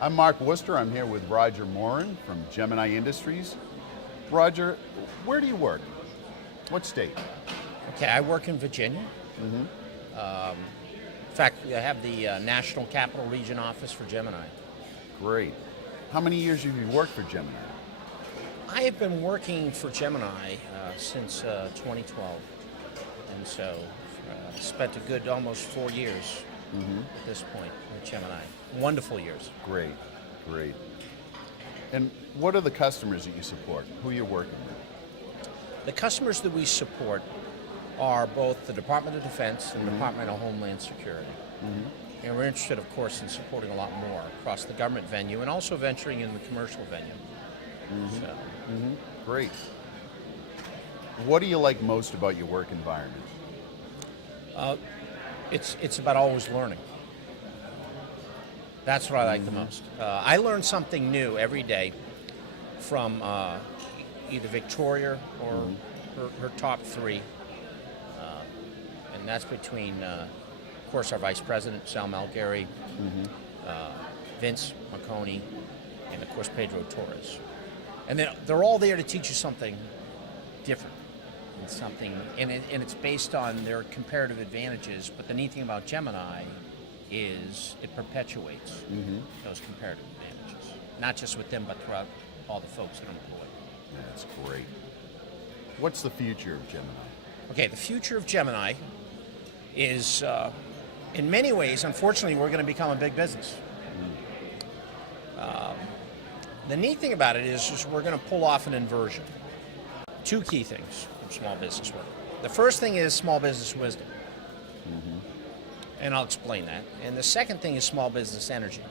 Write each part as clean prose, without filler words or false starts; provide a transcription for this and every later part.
I'm Mark Worcester. I'm here with Rger Morin from Gemini Industries. Rger, where do you work? What state? Okay, I work in Virginia. In fact, I have the National Capital Region office for Gemini. Great. How many years have you worked for Gemini? I have been working for Gemini since 2012, and so spent a good almost 4 years at this point with Gemini. Wonderful years. Great, great. And what are the customers that you support? Who are you working with? The customers that we support are both the Department of Defense and Department of Homeland Security. And we're interested, of course, in supporting a lot more across the government venue and also venturing in the commercial venue. Great. What do you like most about your work environment? It's about always learning. That's what I like the most. I learn something new every day from either Victoria or her top three. And that's between, of course, our Vice President, Sal Malgary, Vince Marconi, and, of course, Pedro Torres. And they're all there to teach you something different. And it's based on their comparative advantages, but the neat thing about Gemini is it perpetuates those comparative advantages, not just with them, but throughout all the folks that are employed. That's great. What's the future of Gemini? Okay, the future of Gemini is, in many ways, unfortunately, we're going to become a big business. The neat thing about it is we're going to pull off an inversion. Two key things from small business work. The first thing is small business wisdom. And I'll explain that. And the second thing is small business energy.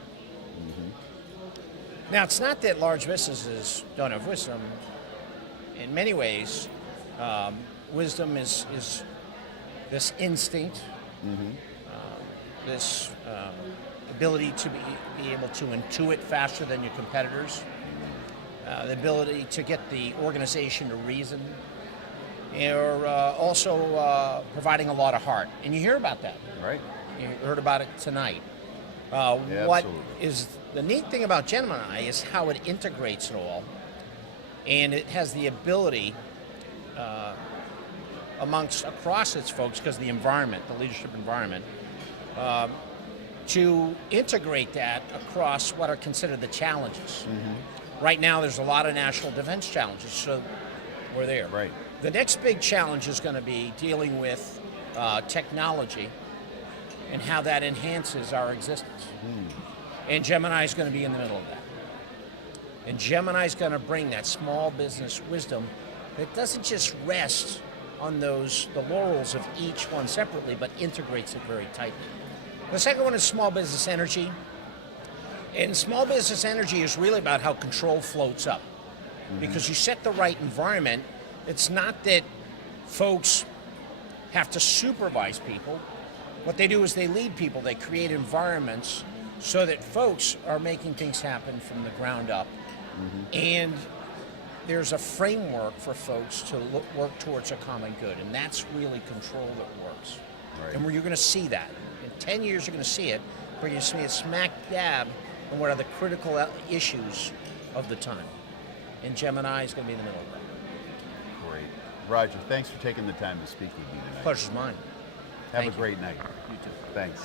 Now, it's not that large businesses don't have wisdom. In many ways, wisdom is this instinct, this ability to be able to intuit faster than your competitors, the ability to get the organization to reason, or also providing a lot of heart. And you hear about that. Right. You heard about it tonight. Yeah, what absolutely. is the neat thing about Gemini is how it integrates it all, and it has the ability across its folks, because of the environment, the leadership environment, to integrate that across what are considered the challenges. Right now, there's a lot of national defense challenges, so we're there. Right. The next big challenge is going to be dealing with technology and how that enhances our existence. And Gemini is going to be in the middle of that. And Gemini is going to bring that small business wisdom that doesn't just rest on the laurels of each one separately, but integrates it very tightly. The second one is small business energy. And small business energy is really about how control floats up. Because you set the right environment. It's not that folks have to supervise people. What they do is they lead people. They create environments so that folks are making things happen from the ground up. And there's a framework for folks to work towards a common good. And that's really control that works. Right. And where you're going to see that. In 10 years, you're going to see it. But you're going to see it smack dab on what are the critical issues of the time. And Gemini is going to be in the middle of that. Great. Rger, thanks for taking the time to speak with me tonight. Pleasure's mine. Have Thank a you. great night. You too. Thanks.